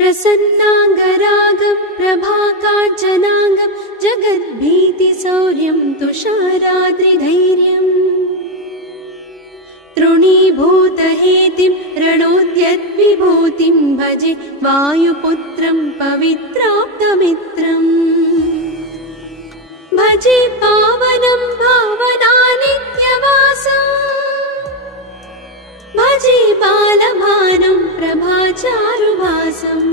प्रसन्नाङ्गरागं प्रभाकाञ्चनाङ्गं जगद्भीतिशौर्यं तुषाराद्रिधैर्यम् तृणीभूतहेतिं रणोद्यद्विभूतिं भजे वायुपुत्रं पवित्राप्तमित्रम् भजे पावनं भावनानित्यवासम् भजे बालभानं प्रभाचारुभासम्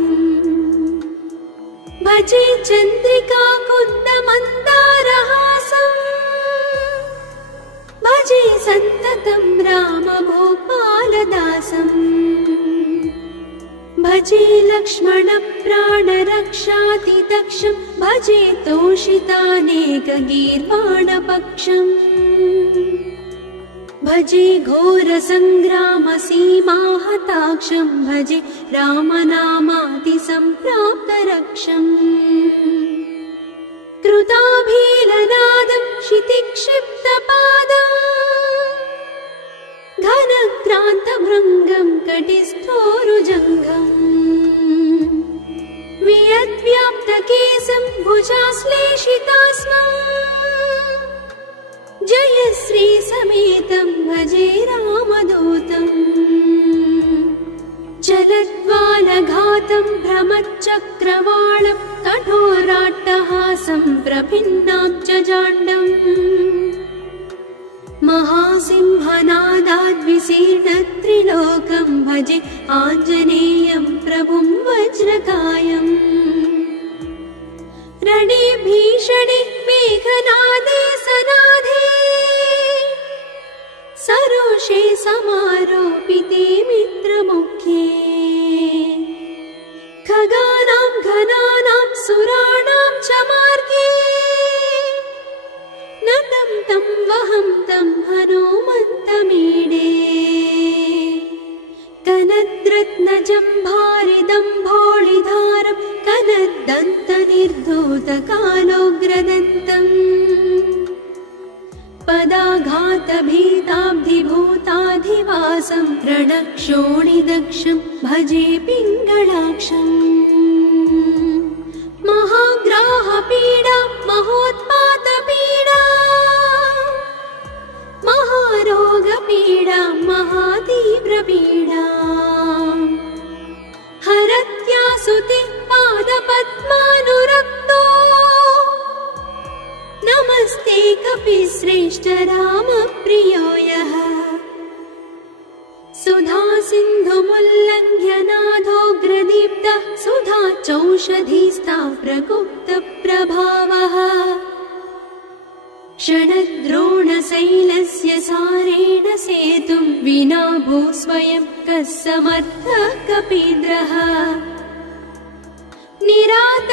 भजे चन्द्रिकाकुन्दमन्दारहासम् भजे सन्ततं रामभूपालदासम् भजे लक्ष्मणप्राणरक्षातिदक्षं भजे तोषितानेकगीर्वाणपक्षम् भजे घोरसङ्ग्रामसीमाहताक्षं भजे रामनामातिसम्प्राप्तरक्षम् कृताभीलनादं क्षितिक्षिप्तपादम् घनक्रान्तभृङ्गं कटिस्थोरुजङ्घम् वियद्व्याप्तकेशं भुजाश्लेषितास्मम् जयश्री समेतं भजे रामदूतम् चलद्वालघातं भ्रमच्चक्रवालं कठोराट्टहासं प्रभिन्नाब्जजाण्डम् महासिंहनादाद्विशीर्णत्रिलोकं भजे आञ्जनेयं प्रभुं वज्रकायम् रणे भीषणे मेघनादे सनादे सरोषे समारोपिते मित्रमुख्ये खगानां घनानां सुराणां च मार्गे नतं तं वहं तं हनुमन्तमीडे कनद्रत्नजम्भारिदम्भोळिधारं कनद्दन्तनिर्धूतकालोग्रदन्तम् पदाघातभीताब्धिभूताधिवासं रणक्षोणिदक्षं भजे पिङ्गळाक्षम् महाग्राहपीडा महोत्पातपीडा महारोगपीडा महातीव्रपीडा हरत्यासुते पादपद्मानुरक्तो नमस्ते कपिश्रेष्ठ रामप्रियो यः सुधा सिन्धुमुल्लङ्घ्य नाथोग्रदीप्तः सुधा चौषधीस्ता प्रगुप्तप्रभावः क्षणद्रोणशैलस्य सारेण सेतुं विना भूस्वयं कः समर्थः कपीन्द्रः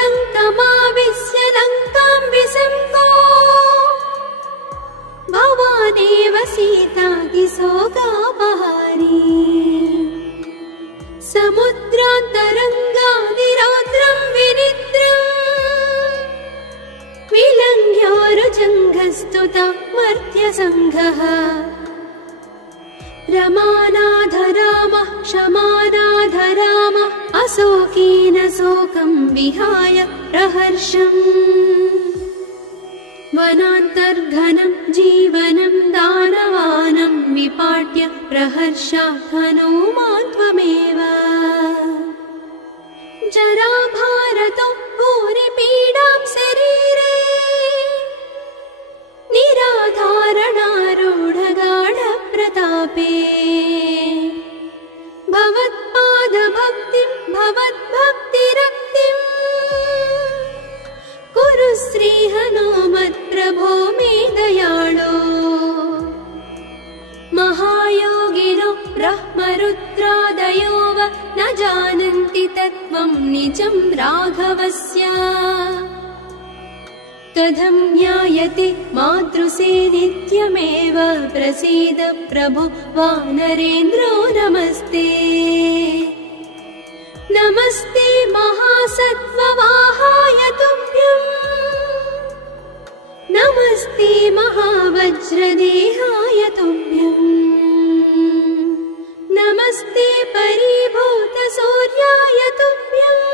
निरातङ्कमाविश्य लङ्कां विसङ्गो भवानेव सीतातिशोकापहारी समुद्रान्तरङ्गादिरौद्रं विनिद्रम् विलङ्घ्योरुजङ्घस्तुता मर्त्यसङ्घः रमानाधरामः क्षमानाधरामः अशोकेन शोकं विहाय प्रहर्षम् वनान्तर्घनं जीवनं दानवानं विपाट्य प्रहर्षात् हनुमान् त्वमेव जराभारतो भूरिपीडां शरीरे निराधारणारूढगाढप्रतापे भवत्पादभक्तिं भवद्भक्तिरक्तिम् कुरु श्रीहनुमत्प्रभो मे दयाळो महायोगिनो ब्रह्मरुद्रादयो वा न जानन्ति तत्त्वं निजं राघवस्य कथं ज्ञायते मातृसे नित्यमेव प्रसीद प्रभो वानरेन्द्रो नमस्ते नमस्ते महासत्त्ववाहाय तुभ्यम् नमस्ते महावज्रदेहाय तुभ्यम् नमस्ते परिभूतसूर्याय तुभ्यम्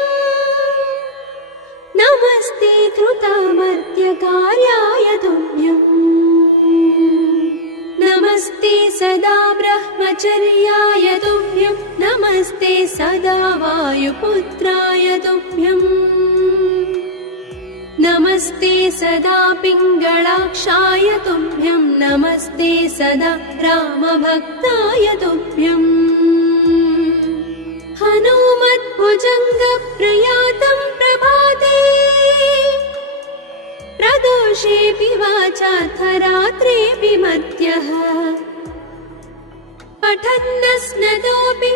सदा ब्रह्मचर्याय तुभ्यं नमस्ते सदा वायुपुत्राय तुभ्यं नमस्ते सदा पिङ्गलाक्षाय तुभ्यं नमस्ते सदा रामभक्ताय तुभ्यं हनुमद्भुजङ्गप्रयातं प्रभाते प्रदोषेऽपि वाचाथरात्रेऽपि मध्यः पठन्नस्नतोऽपि